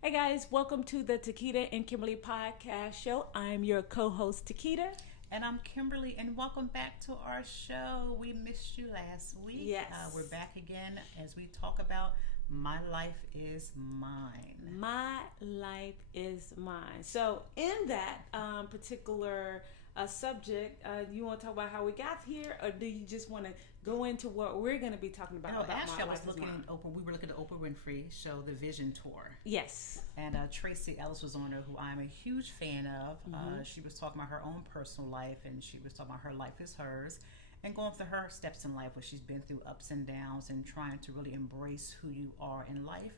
Hey guys, welcome to the Takeda and Kimberly podcast show. I'm your co-host Takeda. And I'm Kimberly, and welcome back to our show. We missed you last week. Yes. We're back again as we talk about My Life is Mine. My life is mine. So, in that particular subject, you want to talk about how we got here, or do you just want to go into what we're going to be talking about? No, about actually, My I was Life is looking Mine? at Oprah. We were looking at Oprah Winfrey show, The Vision Tour, Yes. and Tracy Ellis was on there, who I'm a huge fan of. Mm-hmm. She was talking about her own personal life, and she was talking about her life is hers, and going through her steps in life, where she's been through ups and downs, and trying to really embrace who you are in life,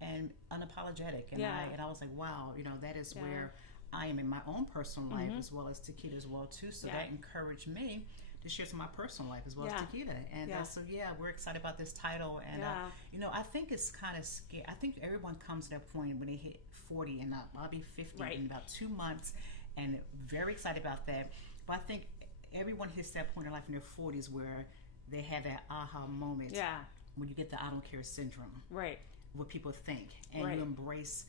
and unapologetic. And Yeah. I was like, wow, that is Yeah. where I am in my own personal life, Mhm. as well as Takeda as well too. So Yeah. that encouraged me to share some of my personal life as well Yeah. as Takeda. And Yeah. so we're excited about this title. And Yeah. I think it's kind of scary. I think everyone comes to that point when they hit 40 and up. I'll be 50 Right. in about 2 months, and very excited about that. But I think everyone hits that point in life in their 40s where they have that aha moment. Yeah. When you get the I don't care syndrome, Right. what people think, and Right. you embrace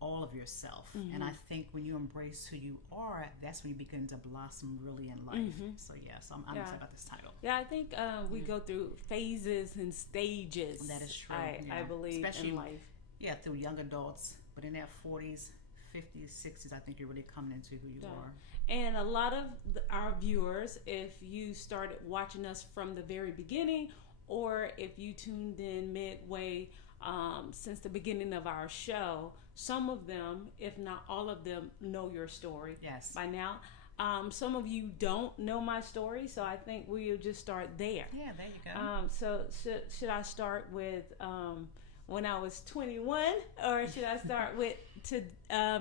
all of yourself. Mhm. And I think when you embrace who you are, that's when you begin to blossom really in life. Mhm. So I'm Yeah. excited about this title. Yeah, I think we go through phases and stages. That is true. I believe Especially in life. through young adults, but in their 40s, 50s, 60s, I think you're really coming into who you Yeah. are. And a lot of our viewers, if you started watching us from the very beginning, or if you tuned in midway since the beginning of our show, some of them, if not all of them, know your story Yes. by now. Some of you don't know my story, so I think we'll just start there. Yeah, there you go. So should I start with when I was 21, or should I start with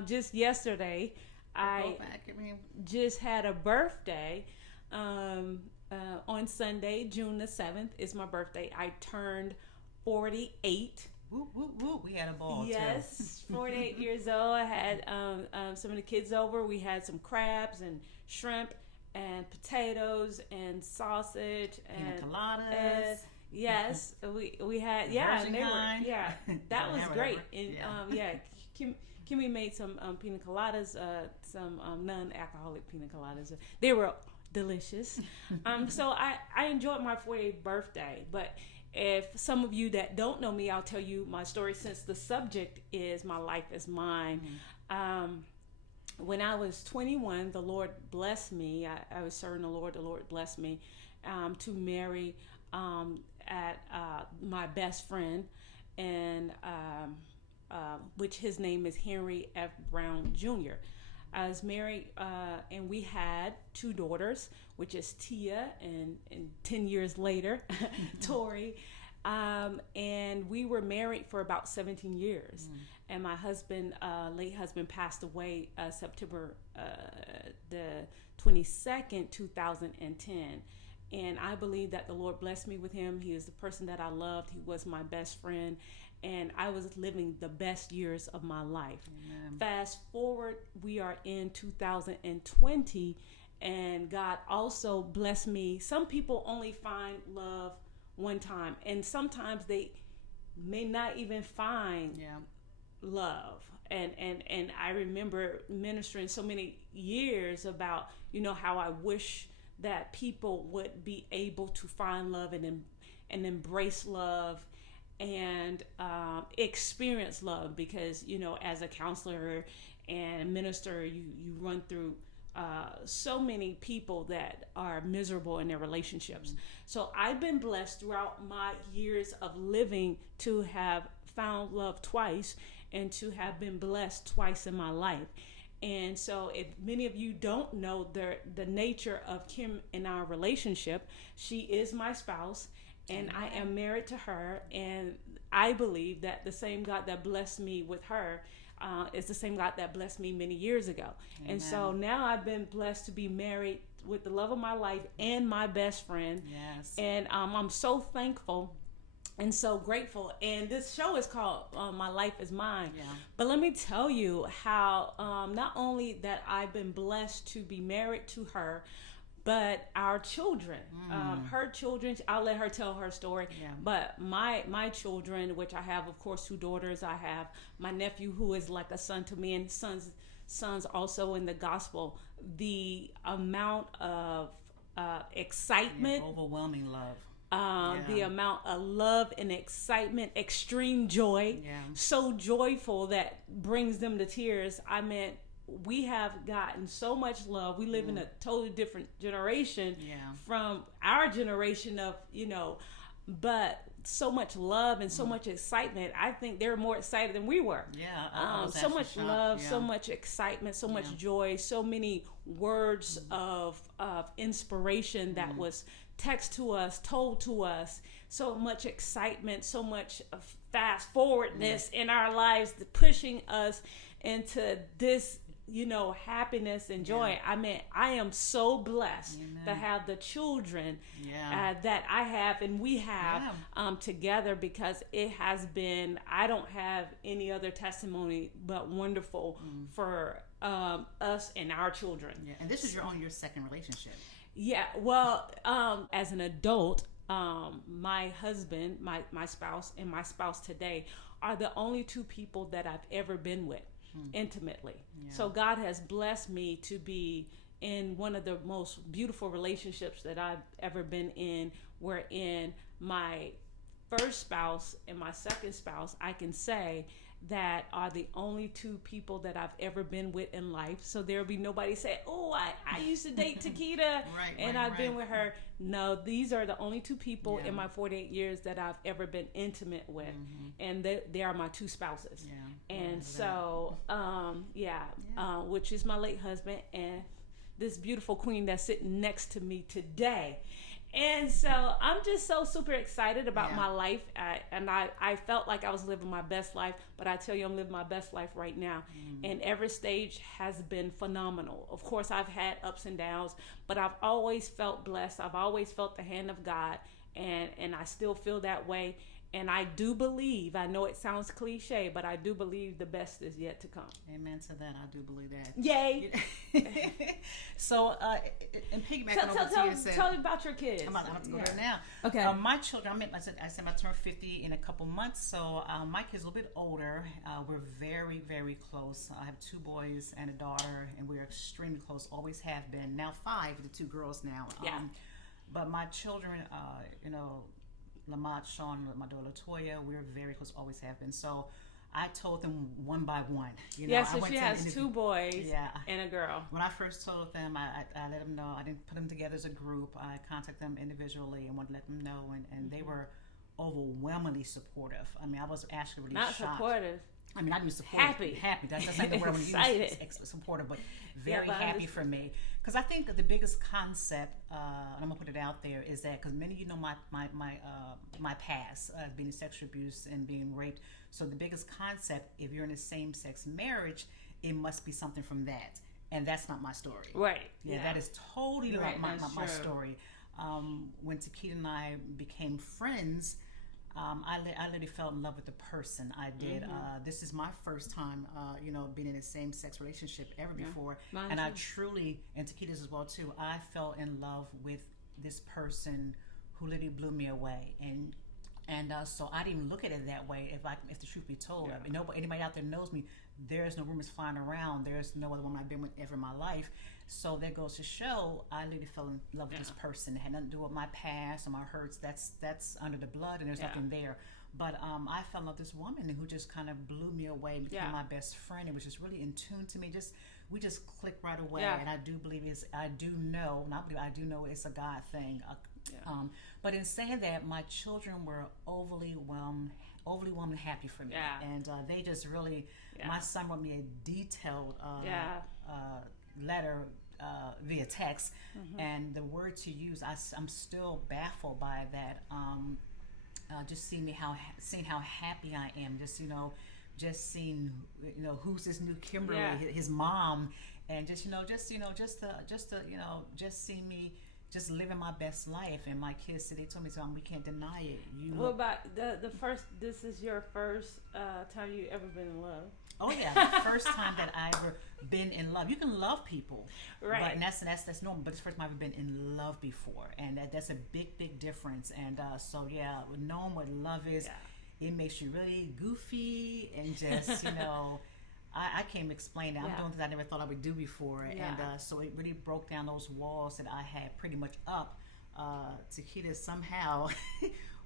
just yesterday? Go I back. I mean, just had a birthday on Sunday, June the 7th is my birthday. I turned 48. whoop, whoop, whoop. We had a ball, Yes, too. 48 years old. I had some of the kids over. We had some crabs and shrimp and potatoes and sausage Pina and coladas. yes, we had and they were kind. that was Whatever. great. And Yeah. Kimmy made some pina coladas, some non-alcoholic pina coladas. They were delicious. So I enjoyed my 48th birthday. But if some of you that don't know me, I'll tell you my story, since the subject is My Life is Mine. Mm-hmm. When I was 21, the Lord blessed me. I was serving the Lord. The Lord blessed me to marry at my best friend, and which his name is Henry F. Brown Jr. I was married, and we had two daughters, which is Tia and 10 years later, Tori. And we were married for about 17 years. And my husband, late husband, passed away September the 22nd, 2010. And I believe that the Lord blessed me with him. He is the person that I loved. He was my best friend. And I was living the best years of my life. Amen. Fast forward, we are in 2020, and God also blessed me. Some people only find love one time, and sometimes they may not even find Yeah. love. And I remember ministering so many years about, how I wish that people would be able to find love and embrace love and experience love, because as a counselor and minister, you run through so many people that are miserable in their relationships. So I've been blessed throughout my years of living to have found love twice and to have been blessed twice in my life. And so if many of you don't know the nature of Kim and our relationship, she is my spouse, and I am married to her, and I believe that the same God that blessed me with her is the same God that blessed me many years ago. Amen. And so now I've been blessed to be married with the love of my life and my best friend. Yes. And I'm so thankful and so grateful. And this show is called My Life is Mine. Yeah. But let me tell you how not only that I've been blessed to be married to her, but our children, her children, I'll let her tell her story. Yeah. But my children, which I have, of course, 2 daughters. I have my nephew who is like a son to me, and sons also in the gospel. The amount of excitement, overwhelming love. The amount of love and excitement, extreme joy, so joyful that brings them to tears. I mean, we have gotten so much love. We live in a totally different generation from our generation of, but so much love and so much excitement. I think they're more excited than we were. So much love, so much excitement, so much joy, so many words of inspiration that was text to us, told to us, so much excitement, so much fast forwardness in our lives, pushing us into this, happiness and joy. I mean, I am so blessed to have the children that I have and we have together, because it has been, I don't have any other testimony but wonderful for us and our children. And this is your second relationship. Yeah, well, as an adult, my husband, my spouse, and my spouse today are the only 2 people that I've ever been with intimately. So God has blessed me to be in one of the most beautiful relationships that I've ever been in, wherein my first spouse and my second spouse, I can say, that are the only 2 people that I've ever been with in life. So there'll be nobody say, oh, I used to date Takeda and I've been with her. No, these are the only 2 people in my 48 years that I've ever been intimate with. And they are my 2 spouses. And so, which is my late husband and this beautiful queen that's sitting next to me today. And so I'm just so super excited about my life. I felt like I was living my best life, but I tell you, I'm living my best life right now. And every stage has been phenomenal. Of course, I've had ups and downs, but I've always felt blessed. I've always felt the hand of God, and I still feel that way. And I do believe, I know it sounds cliche, but I do believe the best is yet to come. Amen to that. I do believe that. Yay. So, and piggybacking over to you said, tell me about your kids. I'm about to go there now. Okay. My children, I said I turn 50 in a couple months. So my kids are a little bit older. We're very, very close. I have 2 boys and a daughter, and we're extremely close. Always have been. Now 5, the 2 girls now. But my children, Lamont, Sean, my daughter Latoya, we're very close, always have been. So I told them one by one. So she has 2 boys and a girl. When I first told them, I let them know. I didn't put them together as a group. I contacted them individually and wanted to let them know. And they were overwhelmingly supportive. I mean, I was actually really shocked. Not supportive. I mean, I use supportive. Happy. That's not the word I want to use. Supportive, but very happy for me. Because I think the biggest concept, and I'm gonna put it out there, is that because many of you know my past, being sexual abuse and being raped. So the biggest concept, if you're in a same-sex marriage, it must be something from that, and that's not my story. Right. Yeah. That is totally not my story. When Takeda and I became friends, I literally fell in love with the person. I did. This is my first time, being in a same-sex relationship ever before. And I truly, and Takeda's as well too, I fell in love with this person who literally blew me away. And so I didn't even look at it that way. If the truth be told, anybody out there knows me. There's no rumors flying around. There's no other woman I've been with ever in my life. So that goes to show I literally fell in love with this person. It had nothing to do with my past or my hurts. That's under the blood, and there's nothing there. But I fell in love with this woman who just kind of blew me away and became my best friend. It was just really in tune to me. We just clicked right away. And I do believe I do know it's a God thing. But in saying that, my children were overly happy for me. And they just really, my son wrote me a detailed letter via text, and the word to use, I'm still baffled by that. Just seeing how happy I am. Just seeing who's this new Kimberly, his mom, and just see me just living my best life. And my kids said, they told me, "Mom, we can't deny it." What about the first? This is your first time you ever been in love. Oh yeah, the first time that I ever been in love. You can love people, right? But that's normal. But it's the first time I've been in love before, and that's a big difference. And so yeah, knowing what love is, it makes you really goofy and just I can't explain that. I'm doing things I never thought I would do before, and so it really broke down those walls that I had pretty much up. Takeda somehow,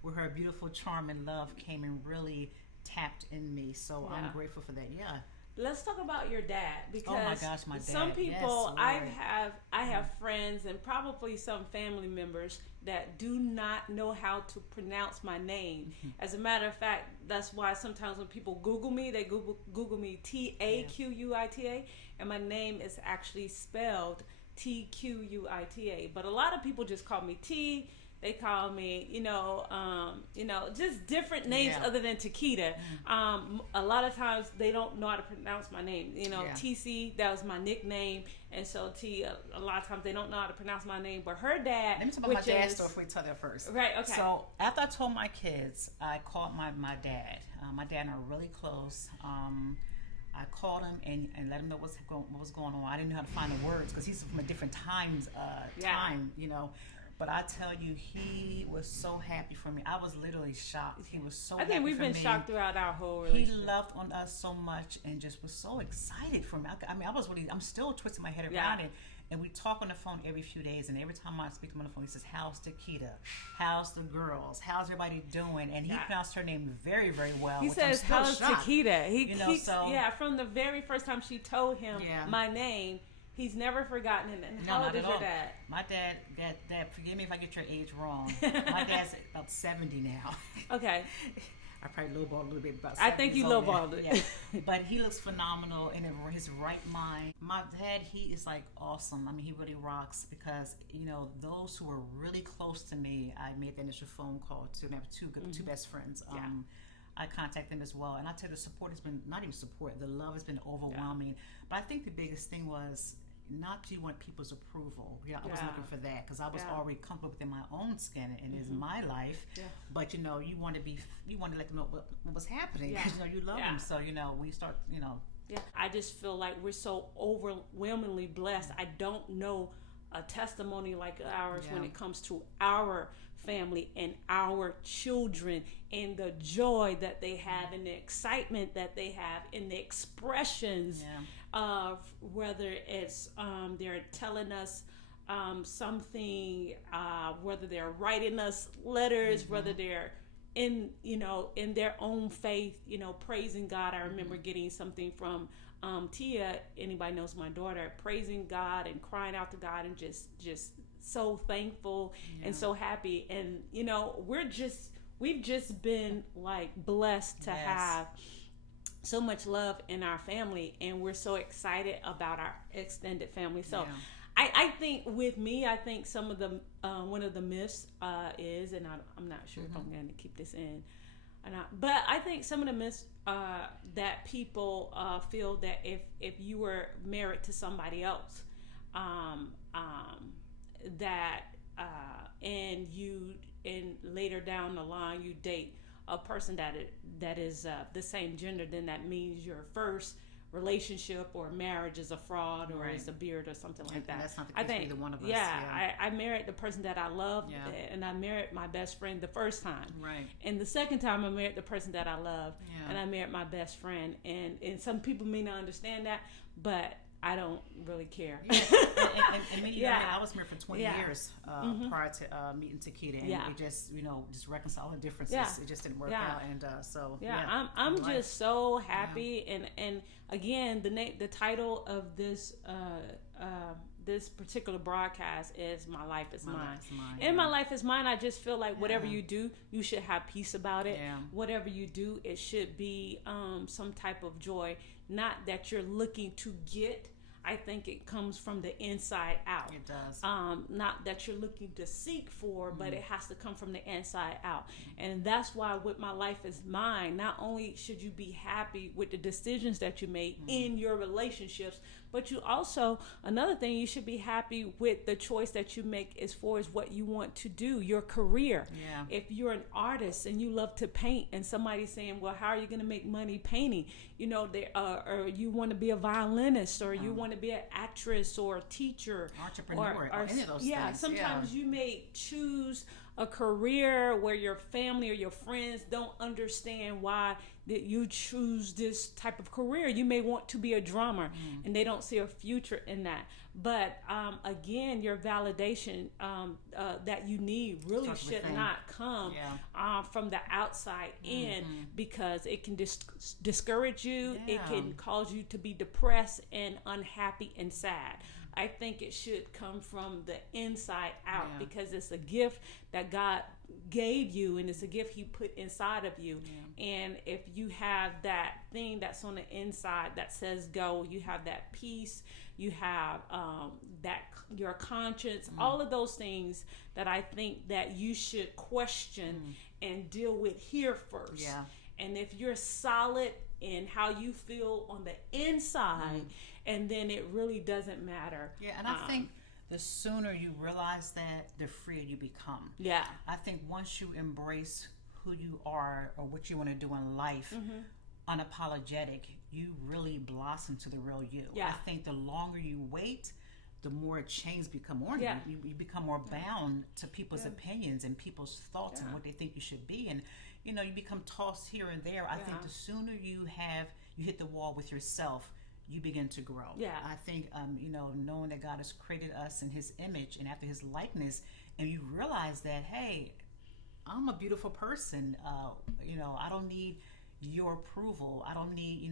with her beautiful charm and love, came and really tapped in me, so I'm grateful for that. Yeah. Let's talk about your dad, because oh my gosh, my dad. Some people, yes, I have friends and probably some family members that do not know how to pronounce my name. As a matter of fact, that's why sometimes when people Google me, they Google me Taquita, and my name is actually spelled Tquita. But a lot of people just call me T. They call me, just different names other than Takeda. A lot of times they don't know how to pronounce my name. TC, that was my nickname. And so a lot of times they don't know how to pronounce my name. But her dad, let me talk about my dad's story if we tell that first. Right, okay. So after I told my kids, I called my dad. My dad and I are really close. I called him and let him know what was going on. I didn't know how to find the words because he's from a different time, But I tell you, he was so happy for me. I was literally shocked. He was so happy for me. I think we've been shocked throughout our whole relationship. He loved on us so much and just was so excited for me. I'm still twisting my head around it. And we talk on the phone every few days. And every time I speak to him on the phone, he says, "How's Takeda? How's the girls? How's everybody doing?" And he pronounced her name very, very well. He says, "How's Takeda?" From the very first time she told him my name, he's never forgotten it. And how old is your dad? My dad, forgive me if I get your age wrong. My dad's about 70 now. Okay. I probably lowballed a little bit about 70. I think you lowballed it. Yeah. But he looks phenomenal in his right mind. My dad, he is like awesome. I mean, he really rocks because, those who were really close to me, I made the initial phone call to, and I have two best friends. I contact them as well. And I tell you, the support has been, not even support, the love has been overwhelming. But I think the biggest thing was not to want people's approval. I wasn't looking for that because I was already comfortable within my own skin and it's my life. Yeah. But you want to let them know what was happening because you love them. So we start. Yeah, I just feel like we're so overwhelmingly blessed. I don't know a testimony like ours when it comes to our family and our children and the joy that they have and the excitement that they have and the expressions of whether it's they're telling us something, whether they're writing us letters, whether they're in their own faith, praising God. I remember getting something from Tia, anybody knows my daughter, praising God and crying out to God and just so thankful and so happy. And we've just been like blessed to have so much love in our family, and we're so excited about our extended family. So I think with me, I think some of the one of the myths is, and I'm not sure if I'm going to keep this in or not, but I think some of the myths that people feel that if you were married to somebody else, that and later down the line you date a person that is the same gender, then that means your first relationship or marriage is a fraud or is a beard or something like that. That's not the case for either one of us. I married the person that I loved, and I married my best friend the first time. Right. And the second time I married the person that I loved, and I married my best friend. And some people may not understand that, but I don't really care. And many I was married for 20 years prior to meeting Takeda, and it just just reconcile the differences. It just didn't work out, and I'm just so happy. And again, the title of this this particular broadcast is "My Life Is Mine." And my life is mine. I just feel like whatever you do, you should have peace about it. Whatever you do, it should be some type of joy. Not that you're looking to get. I think it comes from the inside out. It does. Not that you're looking to seek for, but it has to come from the inside out. And that's why with My Life Is Mine, not only should you be happy with the decisions that you make in your relationships, but you also, another thing, you should be happy with the choice that you make as far as what you want to do, your career. Yeah. If you're an artist and you love to paint, and somebody's saying, well, how are you going to make money painting? You know, or you want to be a violinist, or you want to be an actress or a teacher. Entrepreneur, or any of those things. Sometimes you may choose a career where your family or your friends don't understand why that you choose this type of career. You may want to be a drummer and they don't see a future in that. But again, your validation that you need really should not come from the outside in, because it can discourage you. It can cause you to be depressed and unhappy and sad. I think it should come from the inside out, because it's a gift that God gave you, and it's a gift He put inside of you. And if you have that thing that's on the inside that says go, you have that peace, you have that your conscience, all of those things that I think that you should question and deal with here first. And if you're solid in how you feel on the inside, and then it really doesn't matter. And I think the sooner you realize that, the freer you become. I think once you embrace who you are or what you want to do in life, unapologetic, you really blossom to the real you. I think the longer you wait, the more chains become on you. You become more bound to people's opinions and people's thoughts and what they think you should be. And you know, you become tossed here and there. I think the sooner you hit the wall with yourself, you begin to grow. I think, you know, knowing that God has created us in His image and after His likeness, and you realize that, hey, I'm a beautiful person. You know, I don't need your approval. I don't need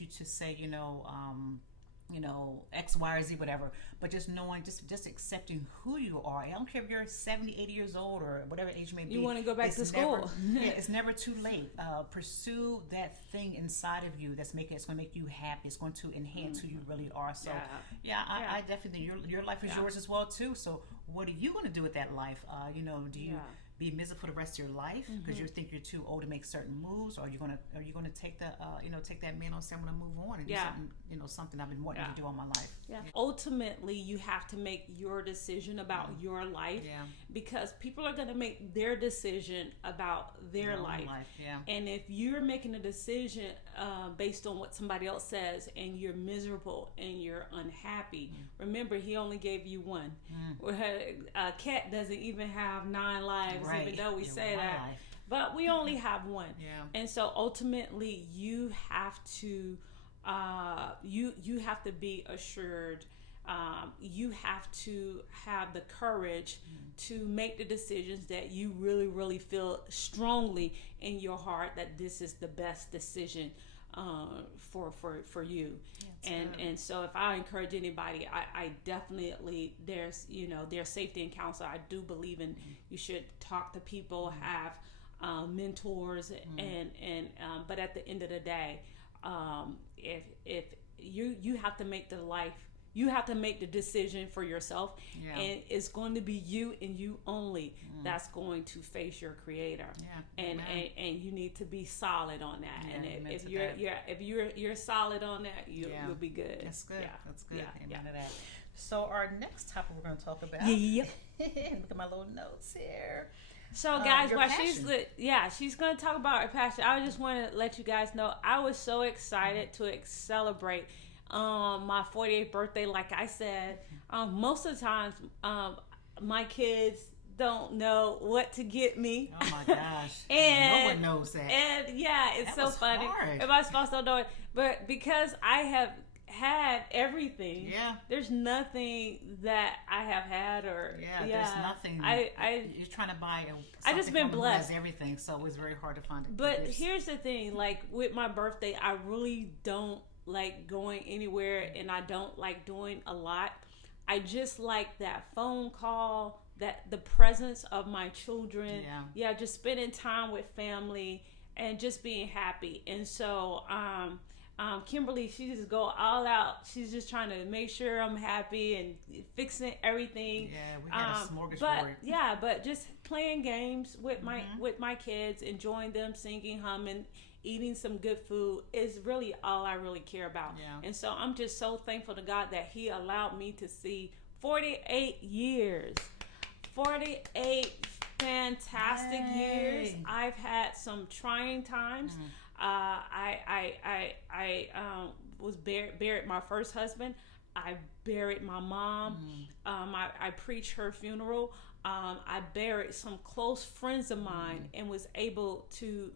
you to say, you know, X, Y, or Z, whatever, but just knowing, just accepting who you are. I don't care if you're 70, 80 years old or whatever age you may be. You want to go back to school. It's never too late. Pursue that thing inside of you it's going to make you happy. It's going to enhance who you really are. So, I definitely think your life is yours as well, too. So what are you going to do with that life? You know, do you be miserable for the rest of your life because you think you're too old to make certain moves, or are you gonna take the take that man on saying I'm gonna move on and do something I've been wanting to do all my life. Ultimately, you have to make your decision about your life, because people are gonna make their decision about their life. And if you're making a decision based on what somebody else says, and you're miserable and you're unhappy, remember, He only gave you one. A cat doesn't even have 9 lives. Even though we say that, but we only have one. And so ultimately you have to you have to be assured, you have to have the courage to make the decisions that you really feel strongly in your heart that this is the best decision for you. And so if I encourage anybody, I definitely, there's safety and counsel. I do believe in you should talk to people, have mentors, and but at the end of the day, if you have to make you have to make the decision for yourself, and it's going to be you and you only that's going to face your Creator, and you need to be solid on that. And if you're solid on that, you'll be good. That's good. That's good. Amen to that. So our next topic we're going to talk about. Look at my little notes here. So guys, while she's going to talk about her passion, I just want to let you guys know I was so excited to celebrate my 48th birthday. Like I said, most of the times my kids don't know what to get me. Oh my gosh. And no one knows that. And it's so funny. Hard. Everybody's supposed to know it. But because I have had everything, there's nothing that I have had there's nothing. You're trying to buy I just been blessed. Has everything, so it's very hard to find it. But here's the thing, like with my birthday, I really don't like going anywhere, and I don't like doing a lot. I just like that phone call, that the presence of my children, just spending time with family and just being happy. And so Kimberly, she just go all out. She's just trying to make sure I'm happy and fixing everything. Yeah, we had a smorgasbord. But just playing games with my kids, enjoying them, singing, humming, eating some good food is really all I really care about. Yeah. And so I'm just so thankful to God that He allowed me to see 48 years. 48 fantastic years. I've had some trying times. I was buried my first husband. I buried my mom. I preached her funeral. I buried some close friends of mine and was able to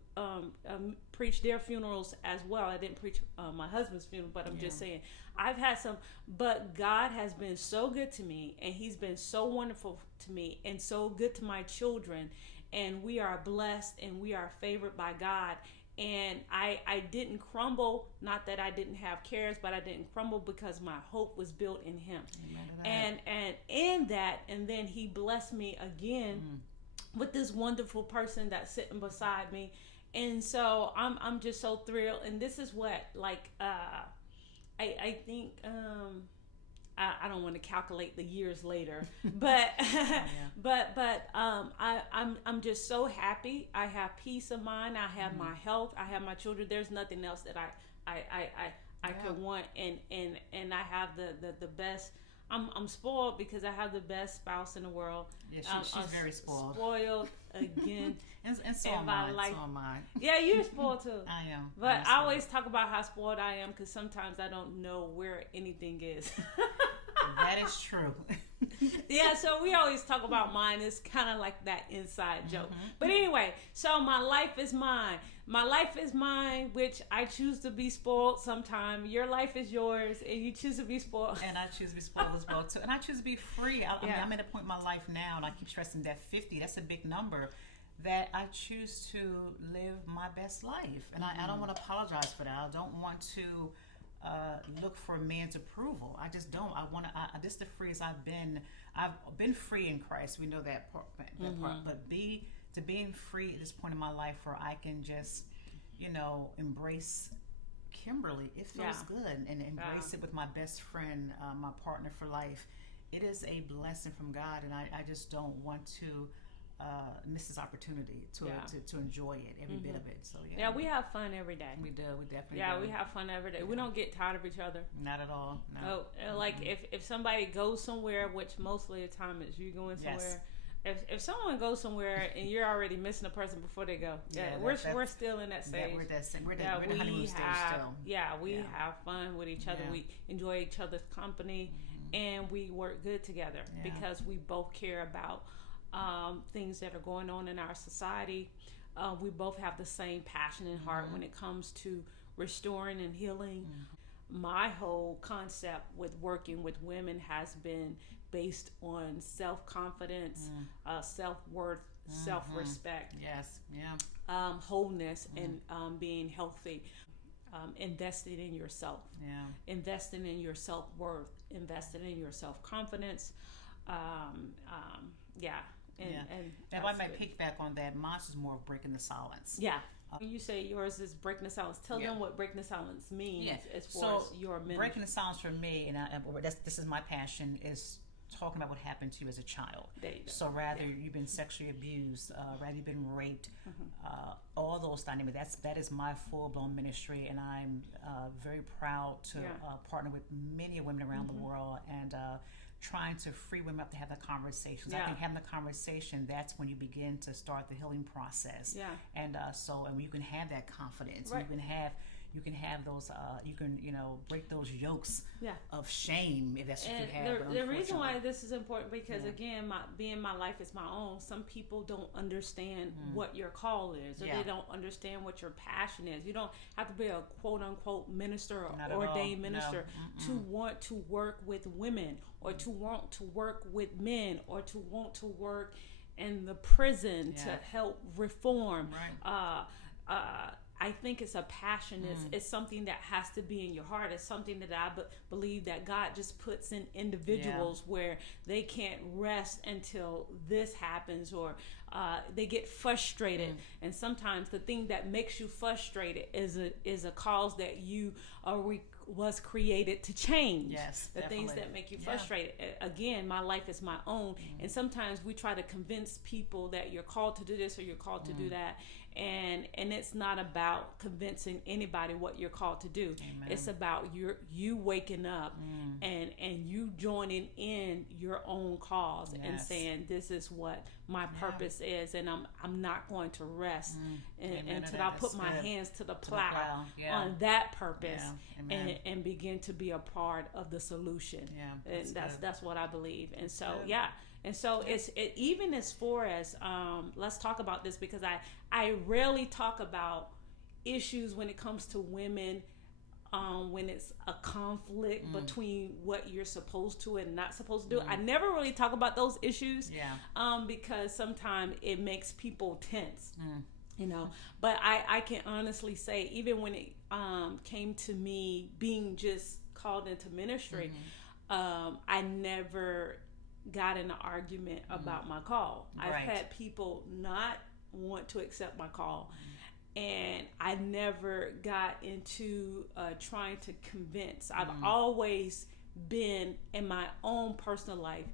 preach their funerals as well. I didn't preach my husband's funeral, but I'm just saying I've had some, but God has been so good to me, and He's been so wonderful to me and so good to my children, and we are blessed and we are favored by God. And I didn't crumble, not that I didn't have cares, but I didn't crumble because my hope was built in Him. And in that, and then He blessed me again with this wonderful person that's sitting beside me. And so I'm just so thrilled. And this is what, like, I think I don't want to calculate the years later, but I'm just so happy. I have peace of mind. I have my health. I have my children. There's nothing else that I could want, and I have the best. I'm spoiled because I have the best spouse in the world. Yeah, she's very spoiled. Spoiled again. and so am I. So am I. Yeah, you're spoiled too. I am. But I always talk about how spoiled I am because sometimes I don't know where anything is. That is true. Yeah, so we always talk about mine. It's kind of like that inside joke. But anyway, so my life is mine. My life is mine, which I choose to be spoiled sometime. Your life is yours, and you choose to be spoiled. And I choose to be spoiled as well, too. And I choose to be free. I mean, I'm at a point in my life now, and I keep stressing that 50, that's a big number, that I choose to live my best life. And I don't want to apologize for that. I don't want to look for man's approval. I just don't. I want to. This is the freest I've been. I've been free in Christ. We know that part. But being free at this point in my life where I can just, embrace Kimberly. It feels good, and embrace it with my best friend, my partner for life. It is a blessing from God, and I just don't want to miss this opportunity to enjoy it, every bit of it. So we have fun every day. We do. We definitely do. Yeah, we have fun every day. Yeah. We don't get tired of each other. Not at all. No. Like if somebody goes somewhere, which mostly the time is you going somewhere. Yes. If someone goes somewhere and you're already missing a person before they go, we're still in that stage. Yeah, we're the honeymoon stage still. Yeah, we have fun with each other. We enjoy each other's company, and we work good together because we both care about things that are going on in our society. We both have the same passion and heart when it comes to restoring and healing. My whole concept with working with women has been based on self-confidence, self-worth, self-respect, wholeness, and being healthy, investing in yourself, investing in your self-worth, investing in your self-confidence. And I might pick back on that. Mine's is more of breaking the silence. Yeah. When you say yours is breaking the silence, tell them what breaking the silence means as far as your ministry. Breaking the silence for me, and this is my passion, is talking about what happened to you as a child. So rather you've been sexually abused, rather you've been raped, all those dynamics. That is my full-blown ministry, and I'm very proud to partner with many women around the world and trying to free women up to have the conversations. I think having the conversation, that's when you begin to start the healing process. And and you can have that confidence. Right. You can have those. You can break those yokes of shame if that's what you have. The reason why this is important because again, my life is my own. Some people don't understand what your call is, or they don't understand what your passion is. You don't have to be a quote unquote minister or ordained minister to want to work with women, or to want to work with men, or to want to work in the prison to help reform. Right. I think it's a passion. It's something that has to be in your heart. It's something that I believe that God just puts in individuals where they can't rest until this happens, or they get frustrated, and sometimes the thing that makes you frustrated is a cause that you was created to change. Yes, the definitely. things that make you frustrated. Again, my life is my own, and sometimes we try to convince people that you're called to do this or you're called to do that, and it's not about convincing anybody what you're called to do. Amen. It's about you waking up and you joining in your own cause and saying, this is what my purpose is, and I'm not going to rest until I put my hands to the plow on that purpose and begin to be a part of the solution. And that's what I believe. And so and so it's even as far as let's talk about this, because I rarely talk about issues when it comes to women, when it's a conflict between what you're supposed to and not supposed to do. I never really talk about those issues because sometimes it makes people tense. You know, but I can honestly say, even when it came to me being just called into ministry, I never got in an argument about my call. I've had people not want to accept my call, and I never got into trying to convince. I've always been, in my own personal life,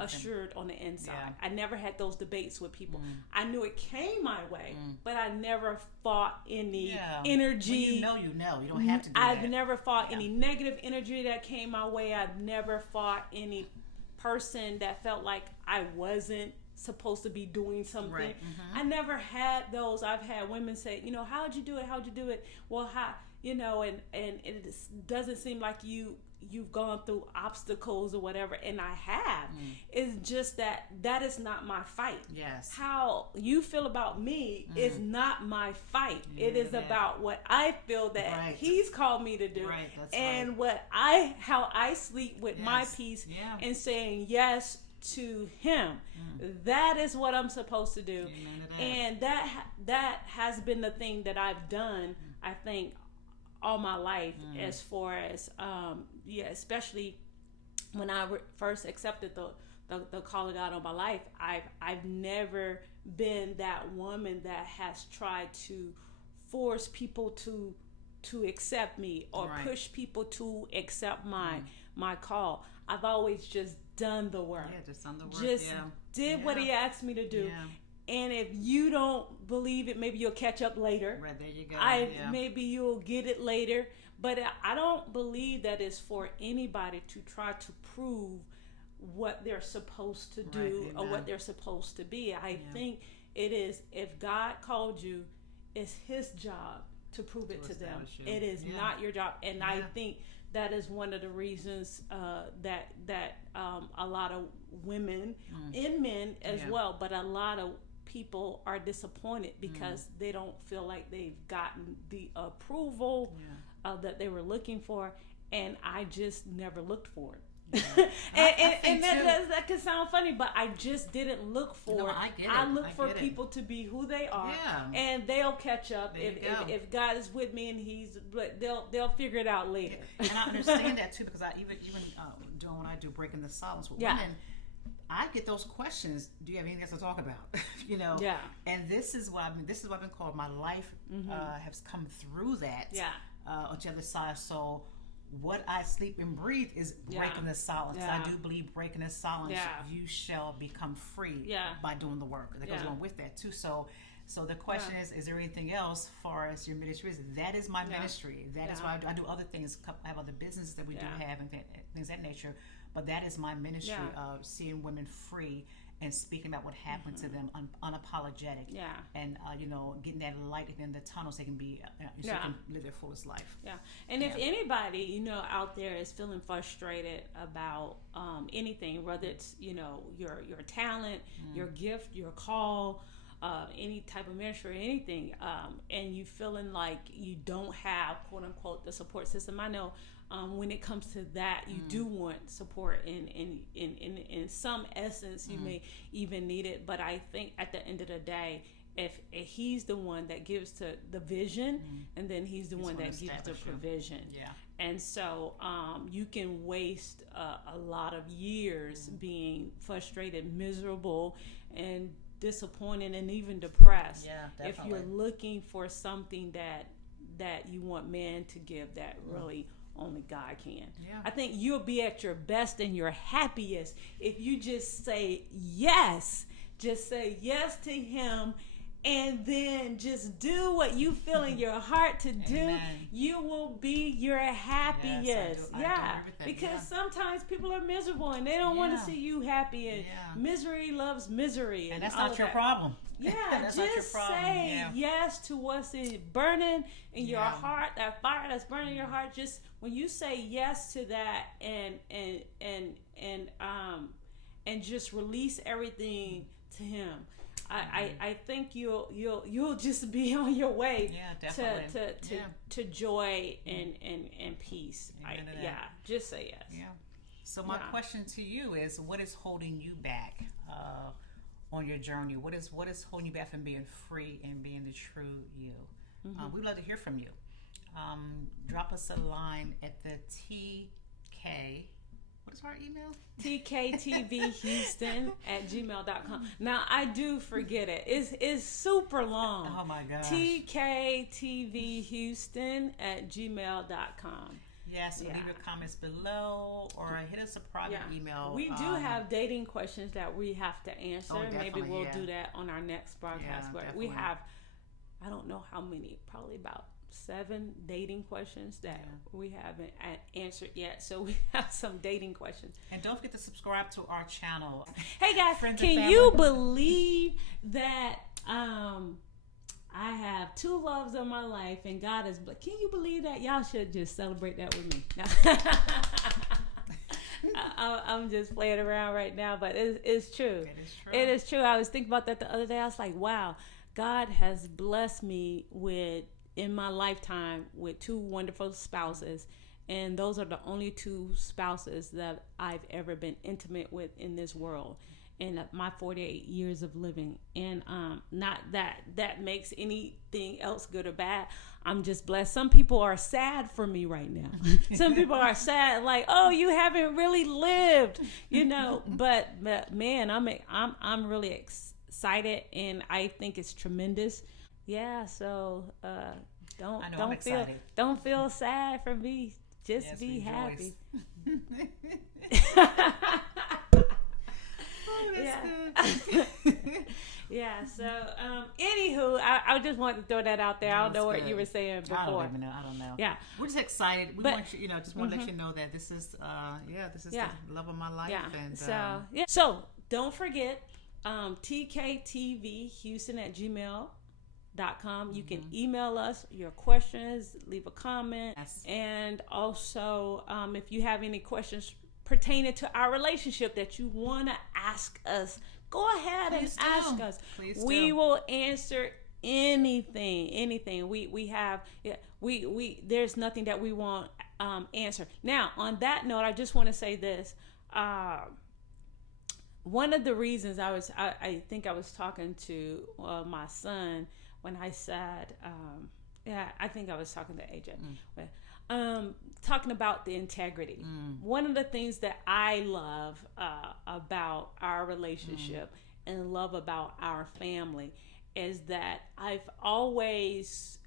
assured on the inside. I never had those debates with people. I knew it came my way, but I never fought any energy. When you know. You don't have to do I've that. never fought any negative energy that came my way. I've never fought any person that felt like I wasn't supposed to be doing something. I never had those. I've had women say, you know, how'd you do it? Well, how, you know, and it doesn't seem like you've gone through obstacles or whatever, and I have. It's just that is not my fight. Yes. How you feel about me is not my fight. It is about what I feel that he's called me to do, and how I sleep with my peace, and saying yes to him. That is what I'm supposed to do. And that has been the thing that I've done, I think, all my life, as far as especially when I first accepted the call of God on my life. I've never been that woman that has tried to force people to accept me or push people to accept my call. I've always just done the work. Just done the work. Just did what he asked me to do. And if you don't believe it, maybe you'll catch up later. Right, there you go. Maybe you'll get it later. But I don't believe that it's for anybody to try to prove what they're supposed to do or what they're supposed to be. I think it is, if God called you, it's his job to prove it to them. It is not your job. And I think that is one of the reasons that a lot of women and men as well, but a lot of people are disappointed because they don't feel like they've gotten the approval that they were looking for, and I just never looked for it. And that can sound funny, but I just didn't look for it. I get it. I look for people to be who they are, and they'll catch up if God is with me, and they'll figure it out later. And I understand that too, because I even doing what I do, breaking the silence with women, I get those questions. Do you have anything else to talk about? You know. Yeah. And this is what I've been called. My life has come through that. Yeah. On the other side, so what I sleep and breathe is breaking the silence. I do believe breaking the silence. You shall become free by doing the work. That goes along with that too. So the question is there anything else far as your ministry is? That is my ministry. That is why I do other things. I have other businesses that we do have and things of that nature. But that is my ministry of seeing women free and speaking about what happened to them, unapologetic. Yeah. And getting that light in the tunnel so they can be so they can live their fullest life. Yeah. And if anybody out there is feeling frustrated about anything, whether it's your talent, your gift, your call, any type of ministry, anything, and you feeling like you don't have, quote unquote, the support system. I know when it comes to that, you do want support in some essence. You may even need it, but I think at the end of the day, if he's the one that gives the vision, and then he's the one that gives the provision. Yeah. And so you can waste a lot of years being frustrated, miserable, and disappointed and even depressed. Yeah, If definitely. you're looking for something that you want man to give that really only God can. Yeah. I think you'll be at your best and your happiest if you just say yes. Just say yes to him, and then just do what you feel in your heart to do. Amen. You will be your happiest. Yes, I do Yeah. agree with that. Because Yeah. sometimes people are miserable and they don't want Yeah. to see you happy, and Yeah. misery loves misery. And that's all not of your that. problem. Yeah, That's not your just problem. say Yeah. yes to what's burning in your Yeah. heart, that fire that's burning in your heart. Just when you say yes to that, and just release everything to him, I think you'll just be on your way definitely. to joy and peace. Amen to that. Yeah, just say yes. Yeah. So my question to you is, what is holding you back on your journey? What is holding you back from being free and being the true you? We'd love to hear from you. Drop us a line at the TK. What is our email? tktvhouston at gmail.com. Now I do forget it. It's super long. Oh my gosh. tktvhouston at gmail.com. Yes, leave your comments below or hit us a private email. We do have dating questions that we have to answer. Maybe we'll do that on our next broadcast. But we have, I don't know how many, probably about 7 dating questions that we haven't answered yet. So we have some dating questions. And don't forget to subscribe to our channel. Hey guys, Friends can you believe that I have 2 loves of my life and God is, can you believe that? Y'all should just celebrate that with me. I'm just playing around right now, but it's true. It is true. It is true. I was thinking about that the other day. I was like, wow, God has blessed me in my lifetime with 2 wonderful spouses, and those are the only 2 spouses that I've ever been intimate with in this world in my 48 years of living. And not that makes anything else good or bad. I'm just blessed. Some people are sad for me right now. Some people are sad, like, oh, you haven't really lived, but man, I'm really excited, and I think it's tremendous. Yeah, so don't feel sad for me. Just be happy. Yeah. So anywho, I just wanted to throw that out there. I don't know what you were saying before. I don't know. Yeah, we're just excited. We want you, just want to let you know that this is the love of my life. Yeah. And so don't forget tktvhouston at gmail.com. You can email us your questions, leave a comment, and also if you have any questions pertaining to our relationship that you want to ask us, go ahead and ask us. We will answer anything. We have there's nothing that we won't answer. Now, on that note, I just want to say this. One of the reasons I think I was talking to my son when I said, I think I was talking to AJ, but, talking about the integrity. One of the things that I love about our relationship and love about our family is that I've always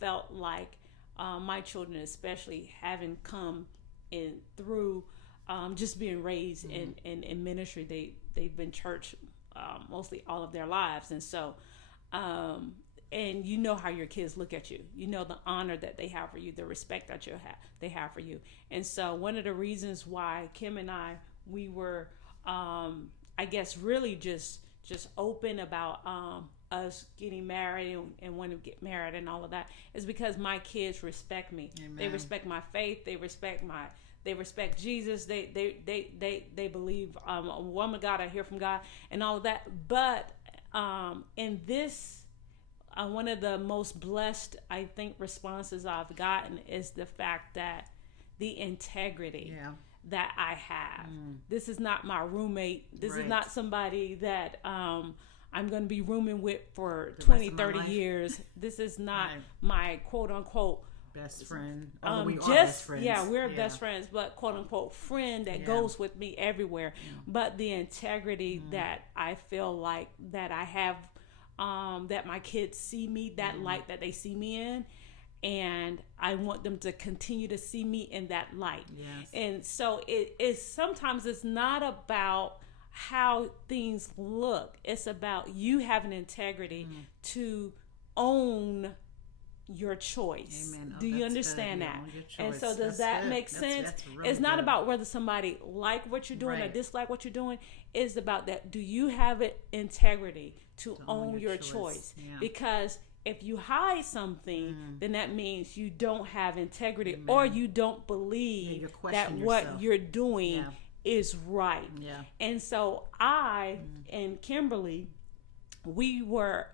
felt like my children, especially having come in through just being raised in ministry, they've been church mostly all of their lives, and so and you know how your kids look at you. You know the honor that they have for you, the respect that they have for you. And so one of the reasons why Kim and we were, I guess, really just open about us getting married and wanting to get married and all of that is because my kids respect me. Amen. They respect my faith. They respect Jesus. They believe a woman of God, I hear from God, and all of that. But in this, one of the most blessed, I think, responses I've gotten is the fact that the integrity that I have. This is not my roommate. This is not somebody that I'm going to be rooming with for 20, 30 years. This is not my quote unquote best friend. Although we are best friends. Yeah, we're best friends, but quote unquote friend that goes with me everywhere. But the integrity that I feel like that I have, that my kids see me, that light that they see me in, and I want them to continue to see me in that light. Yes. And so it is, sometimes it's not about how things look. It's about you having integrity to own your choice. Amen. Do you understand that? And so does that make sense? That's really it's not good. about whether somebody like what you're doing or dislike what you're doing. It's about that. Do you have integrity to own your choice? Yeah. Because if you hide something, then that means you don't have integrity, or you don't believe that what you're doing is right. Yeah. And so I and Kimberly, we were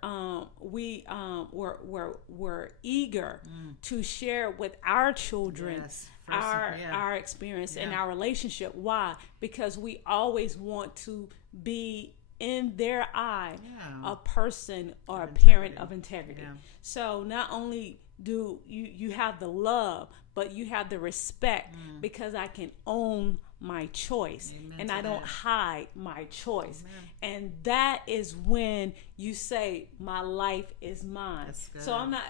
eager to share with our children our experience and our relationship. Why? Because we always want to be in their eye a person or a parent of integrity. So not only do you have the love, but you have the respect, because I can own my choice. Amen and to I don't that. hide my choice. Amen. And that is when you say my life is mine. That's good. So I'm not,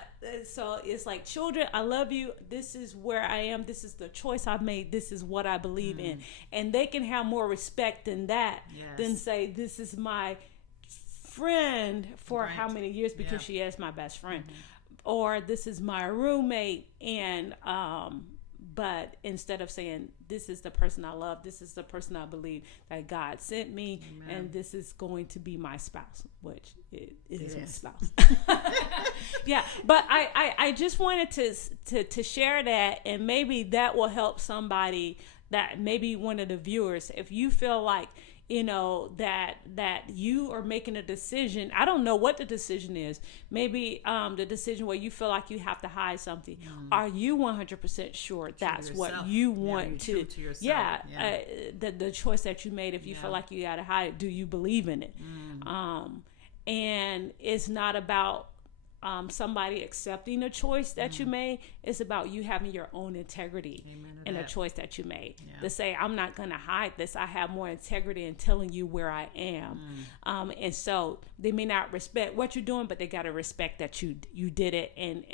so it's like, children, I love you. This is where I am. This is the choice I've made. This is what I believe in. And they can have more respect than that than say, this is my friend for how many years, because she is my best friend. Or this is my roommate, and but instead of saying, this is the person I love, this is the person I believe that God sent me, and this is going to be my spouse, which it is my spouse. Yeah, but I just wanted to share that, and maybe that will help somebody, that maybe one of the viewers, if you feel like, you know, that you are making a decision. I don't know what the decision is. Maybe the decision where you feel like you have to hide something. Are you 100% sure that's what you want to? The choice that you made. If you feel like you got to hide it, do you believe in it? And it's not about somebody accepting a choice that you made. It's about you having your own integrity in a choice that you made. To say, I'm not going to hide this. I have more integrity in telling you where I am. And so they may not respect what you're doing, but they got to respect that you did it, and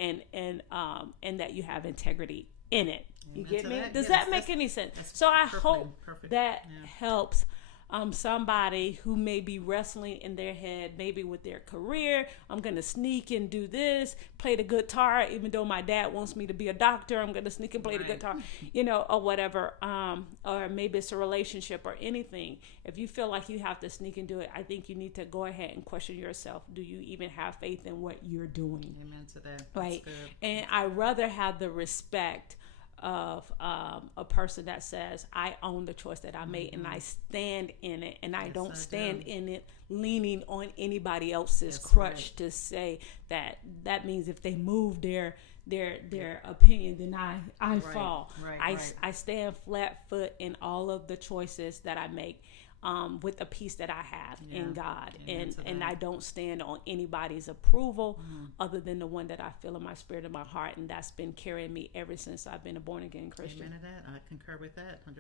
that you have integrity in it. You get me? Does that make any sense? So I hope that helps somebody who may be wrestling in their head, maybe with their career. I'm going to sneak and do this, play the guitar, even though my dad wants me to be a doctor. I'm going to sneak and play the guitar, you know, or whatever. Or maybe it's a relationship or anything. If you feel like you have to sneak and do it, I think you need to go ahead and question yourself. Do you even have faith in what you're doing? Amen to that. Right. That's good. And I rather have the respect of a person that says, I own the choice that I made, and I stand in it, and I don't stand in it leaning on anybody else's crutch to say that means if they move their opinion, then I fall. I stand flat foot in all of the choices that I make, with the peace that I have in God. And I don't stand on anybody's approval other than the one that I feel in my spirit and my heart. And that's been carrying me ever since I've been a born again Christian. Amen to that. I concur with that 100%.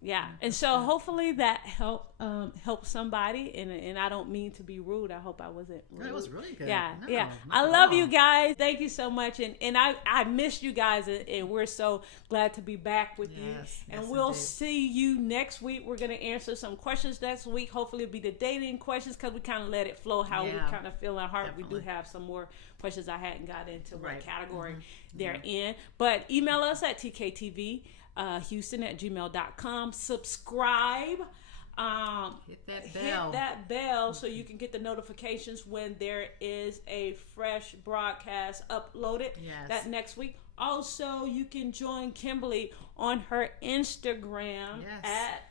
Yeah. And so hopefully that helped somebody. And I don't mean to be rude. I hope I wasn't rude. It was really good. Yeah. No, yeah. I love you guys. Thank you so much. And I missed you guys, and we're so glad to be back with you. And we'll see you next week. We're going to answer some questions next week. Hopefully it'll be the dating questions, because we kind of let it flow how we kind of feel in our heart. Definitely. We do have some more questions I hadn't got into what category they're in. But email us at tktvhouston@gmail.com. Subscribe. Hit that bell so you can get the notifications when there is a fresh broadcast uploaded that next week. Also, you can join Kimberly on her Instagram at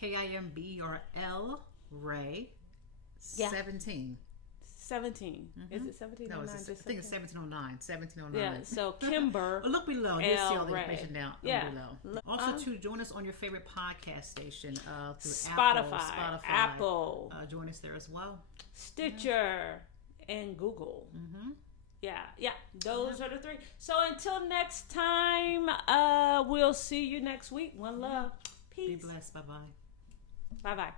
KIMBRL Ray 17. 17. Is it 17? No, I think it's 1709. 1709. Yeah, so Kimber. Look below. You'll see all the Ray. information down below. Also, to join us on your favorite podcast station through Spotify, Apple. Join us there as well. Stitcher and Google. Yeah. Those are the three. So until next time, we'll see you next week. One love. Peace. Be blessed. Bye-bye. Bye-bye.